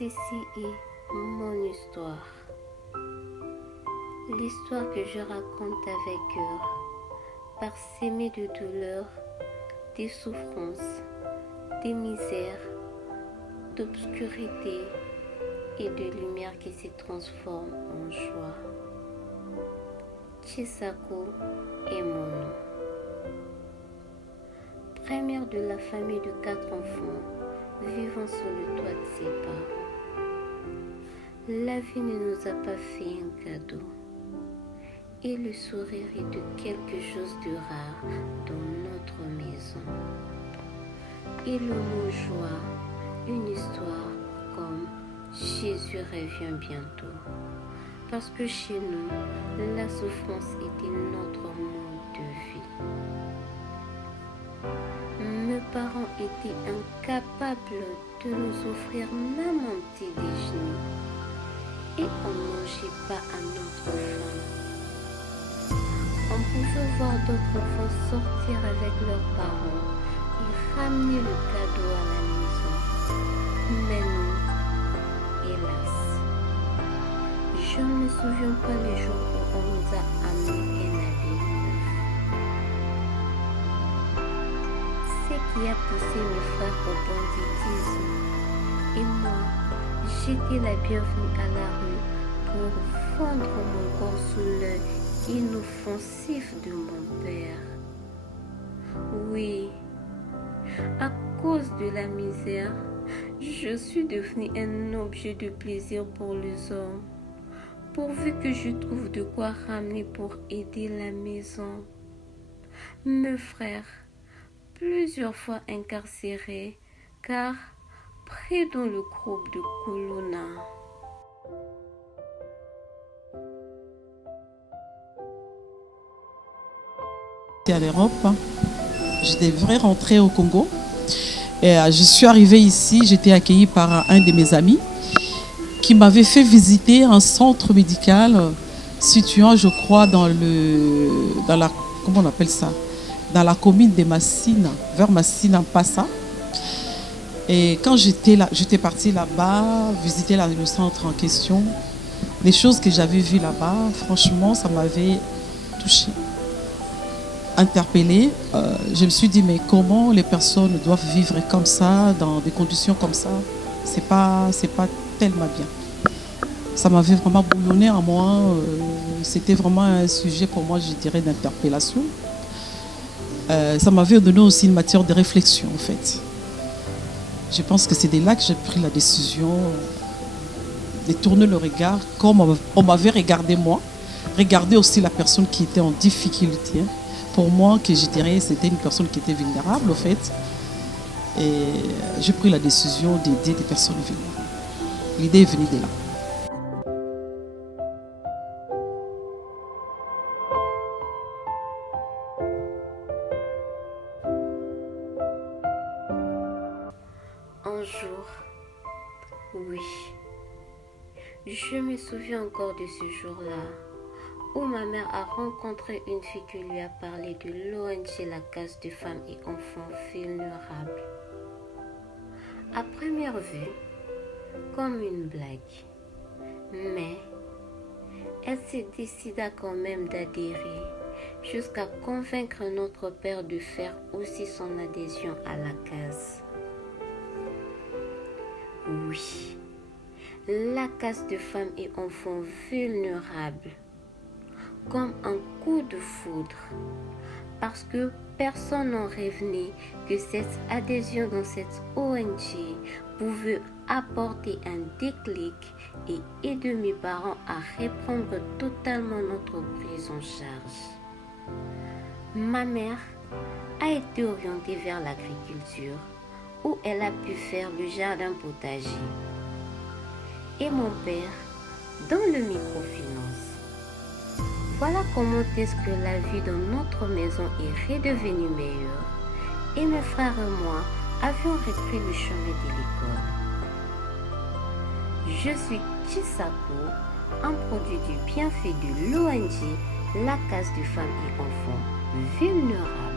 Ceci est mon histoire. L'histoire que je raconte avec cœur, parsemée de douleurs, des souffrances, des misères, d'obscurité et de lumière qui se transforment en joie. Chisako est mon nom. Première de la famille de 4 enfants, vivant sous le toit de ses parents. La vie ne nous a pas fait un cadeau. Et le sourire est de quelque chose de rare dans notre maison. Et le mot joie, une histoire comme Jésus revient bientôt. Parce que chez nous, la souffrance était notre mode de vie. Mes parents étaient incapables de nous offrir même un petit déjeuner. Et on ne mangeait pas à notre faim. On pouvait voir d'autres enfants sortir avec leurs parents et ramener le cadeau à la maison. Mais nous, hélas, je ne me souviens pas les jours où on nous a amené un habit neuf. Ce qui a poussé mes frères au banditisme. Et moi, j'étais la bienvenue à la rue pour fondre mon corps sous l'œil inoffensif de mon père. Oui, à cause de la misère, je suis devenue un objet de plaisir pour les hommes, pourvu que je trouve de quoi ramener pour aider la maison. Mes frères, plusieurs fois incarcérés, car pris dans le groupe de Colonna. À l'Europe, je devrais rentrer au Congo. Et je suis arrivée ici, j'étais accueillie par un de mes amis qui m'avait fait visiter un centre médical situant, je crois, dans la, comment on appelle ça, dans la commune de Massina, vers Massina, Passa. Et quand j'étais partie là-bas, visiter le centre en question, les choses que j'avais vues là-bas, franchement, ça m'avait touchée, interpellée. Je me suis dit, mais comment les personnes doivent vivre comme ça, dans des conditions comme ça? C'est pas tellement bien. Ça m'avait vraiment bouillonné en moi. C'était vraiment un sujet pour moi, je dirais, d'interpellation. Ça m'avait donné aussi une matière de réflexion, en fait. Je pense que c'est de là que j'ai pris la décision de tourner le regard comme on m'avait regardé moi, regarder aussi la personne qui était en difficulté. Pour moi, que je dirais, c'était une personne qui était vulnérable, en fait. Et j'ai pris la décision d'aider des personnes vulnérables. L'idée est venue de là. Un jour, oui, je me souviens encore de ce jour-là où ma mère a rencontré une fille qui lui a parlé de l'ONG La Case de Femmes et Enfants Vulnérables. À première vue, comme une blague, mais elle se décida quand même d'adhérer jusqu'à convaincre notre père de faire aussi son adhésion à la case. Oui, la case de femmes et enfants vulnérables, comme un coup de foudre, parce que personne n'aurait rêvé que cette adhésion dans cette ONG pouvait apporter un déclic et aider mes parents à reprendre totalement notre prise en charge. Ma mère a été orientée vers l'agriculture, où elle a pu faire le jardin potager. Et mon père, dans le microfinance. Voilà comment est-ce que la vie dans notre maison est redevenue meilleure. Et mes frères et moi avions repris le chemin de l'école. Je suis Chisako, un produit du bienfait de l'ONG La Case de Femmes et Enfants Vulnérables.